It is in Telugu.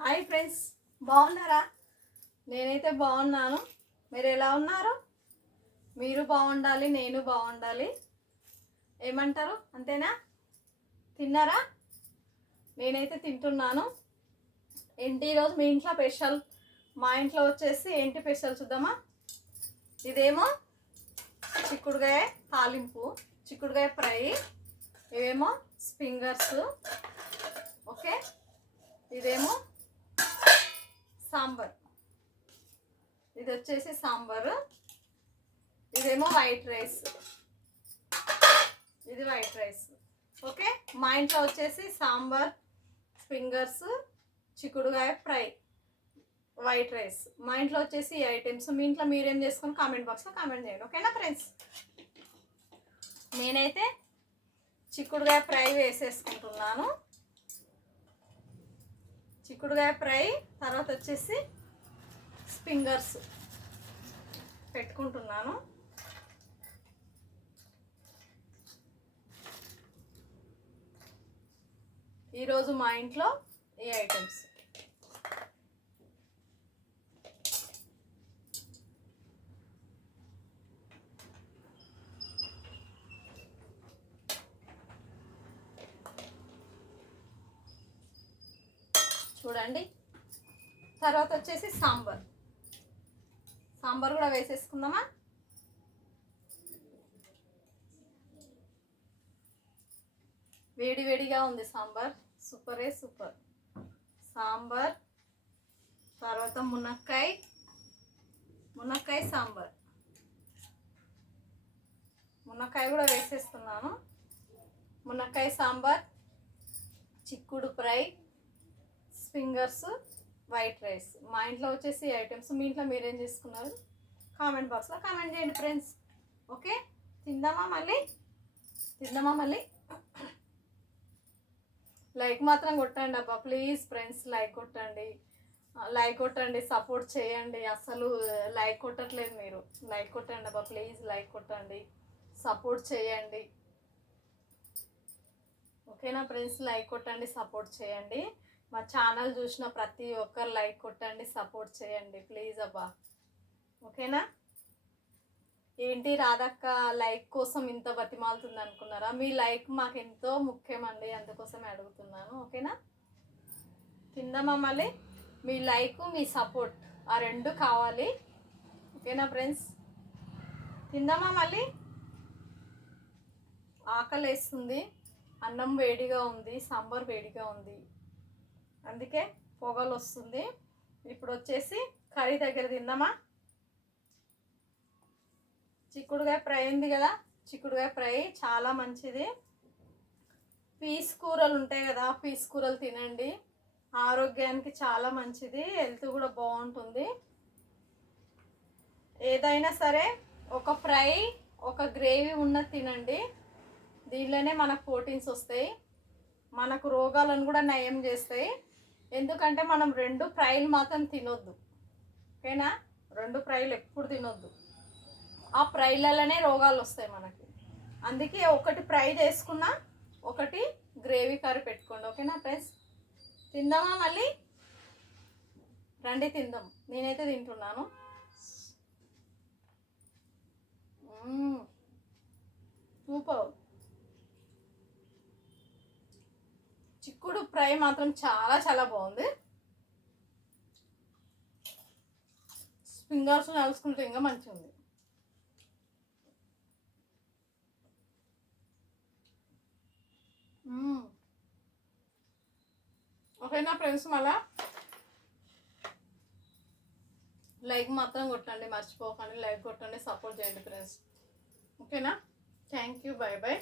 హాయ్ ఫ్రెండ్స్, బాగున్నారా? నేనైతే బాగున్నాను. మీరు ఎలా ఉన్నారు? మీరు బాగుండాలి, నేను బాగుండాలి. ఏమంటారు? అంతేనా? తిన్నారా? నేనైతే తింటున్నాను. ఏంటి ఈరోజు మీ ఇంట్లో స్పెషల్? మా ఇంట్లో వచ్చేసి ఏంటి స్పెషల్ చూద్దామా. ఇదేమో చిక్కుడుగాయ తాలింపు, చిక్కుడుగాయ ఫ్రై, ఇవేమో ఫింగర్స్. ఓకే, ఇదేమో సాంబార్. ఇది వచ్చేసి సాంబారు, ఇదేమో వైట్ రైస్, ఇది వైట్ రైస్. ఓకే, మా ఇంట్లో వచ్చేసి సాంబార్, ఫింగర్స్, చిక్కుడుగాయ ఫ్రై, వైట్ రైస్. మా ఇంట్లో వచ్చేసి ఈ ఐటమ్స్. మీ ఇంట్లో మీరేం చేసుకొని కామెంట్ బాక్స్లో కామెంట్ చేయండి. ఓకేనా ఫ్రెండ్స్? నేనైతే చిక్కుడుగాయ ఫ్రై వేసేసుకుంటున్నాను. చిక్కుడుగాయ ఫ్రై తర్వాత వచ్చేసి ఫింగర్స్ పెట్టుకుంటున్నాను. ఈరోజు మా ఇంట్లో ఈ ఐటమ్స్. చూడండి. తర్వాత వచ్చేసి సాంబార్. సాంబార్ కూడా వేసేసుకుందామా. వేడి వేడిగా ఉంది సాంబార్. సూపరే సూపర్. సాంబార్ తర్వాత మునక్కాయ సాంబార్. మునక్కాయ కూడా వేసేస్తున్నాను. మునక్కాయ సాంబార్, చిక్కుడు ఫ్రై, ఫింగర్స్, వైట్ రైస్. మా ఇంట్లో వచ్చేసి ఐటమ్స్. మీ ఇంట్లో మీరేం చేసుకున్నారు కామెంట్ బాక్స్లో కామెంట్ చేయండి ఫ్రెండ్స్. ఓకే, తిందామా మళ్ళీ. లైక్ మాత్రం కొట్టండి అబ్బా ప్లీజ్ ఫ్రెండ్స్. లైక్ కొట్టండి, సపోర్ట్ చేయండి. అసలు లైక్ కొట్టట్లేదు మీరు. లైక్ కొట్టండి అబ్బా ప్లీజ్. లైక్ కొట్టండి, సపోర్ట్ చేయండి. ఓకేనా ఫ్రెండ్స్? లైక్ కొట్టండి, సపోర్ట్ చేయండి. మా ఛానల్ చూసిన ప్రతి ఒక్కరు లైక్ కొట్టండి, సపోర్ట్ చేయండి ప్లీజ్ అబ్బా. ఓకేనా? ఏంటి రాధక్క లైక్ కోసం ఇంత బతిమాలుతుంది అనుకున్నారా? మీ లైక్ మాకు ఎంతో ముఖ్యమండి, అందుకోసమే అడుగుతున్నాను. ఓకేనా? తిందామా మళ్ళీ. మీ లైక్, మీ సపోర్ట్ ఆ రెండు కావాలి. ఓకేనా ఫ్రెండ్స్? తిందామా మళ్ళీ. ఆకలి వేస్తుంది, అన్నం వేడిగా ఉంది, సాంబార్ వేడిగా ఉంది, అందుకే పొగలు వస్తుంది. ఇప్పుడు వచ్చేసి కర్రీ దగ్గర తిందామా. చిక్కుడుగాయ ఫ్రై ఉంది కదా, చిక్కుడుగాయ ఫ్రై చాలా మంచిది. పీస్ కూరలు ఉంటాయి కదా, పీస్ కూరలు తినండి, ఆరోగ్యానికి చాలా మంచిది, హెల్త్ కూడా బాగుంటుంది. ఏదైనా సరే ఒక ఫ్రై, ఒక గ్రేవీ ఉన్నది తినండి. దీనిలోనే మనకు ప్రోటీన్స్ వస్తాయి, మనకు రోగాలను కూడా నయం చేస్తాయి. ఎందుకంటే మనం 2 ఫ్రైలు మాత్రం తినొద్దు. ఓకేనా? 2 ఫ్రైలు ఎప్పుడు తినొద్దు. ఆ ఫ్రైలలోనే రోగాలు వస్తాయి మనకి. అందుకే ఒకటి ఫ్రై చేసుకున్నా, ఒకటి గ్రేవీ కర్రీ పెట్టుకోండి. ఓకేనా ఫ్రెండ్స్? తిందామా మళ్ళీ. రండి తిందాం. నేనైతే తింటున్నాను. సూపర్. చిక్కుడు ఫ్రై మాత్రం చాలా చాలా బాగుంది. ఫింగర్స్ నలుసుకుంటే ఇంకా మంచిగా ఉంది. ఓకేనా ఫ్రెండ్స్? మళ్ళా లైక్ మాత్రం కొట్టండి, మర్చిపోకండి. లైక్ కొట్టండి, సపోర్ట్ చేయండి ఫ్రెండ్స్. ఓకేనా? Thank you, by by.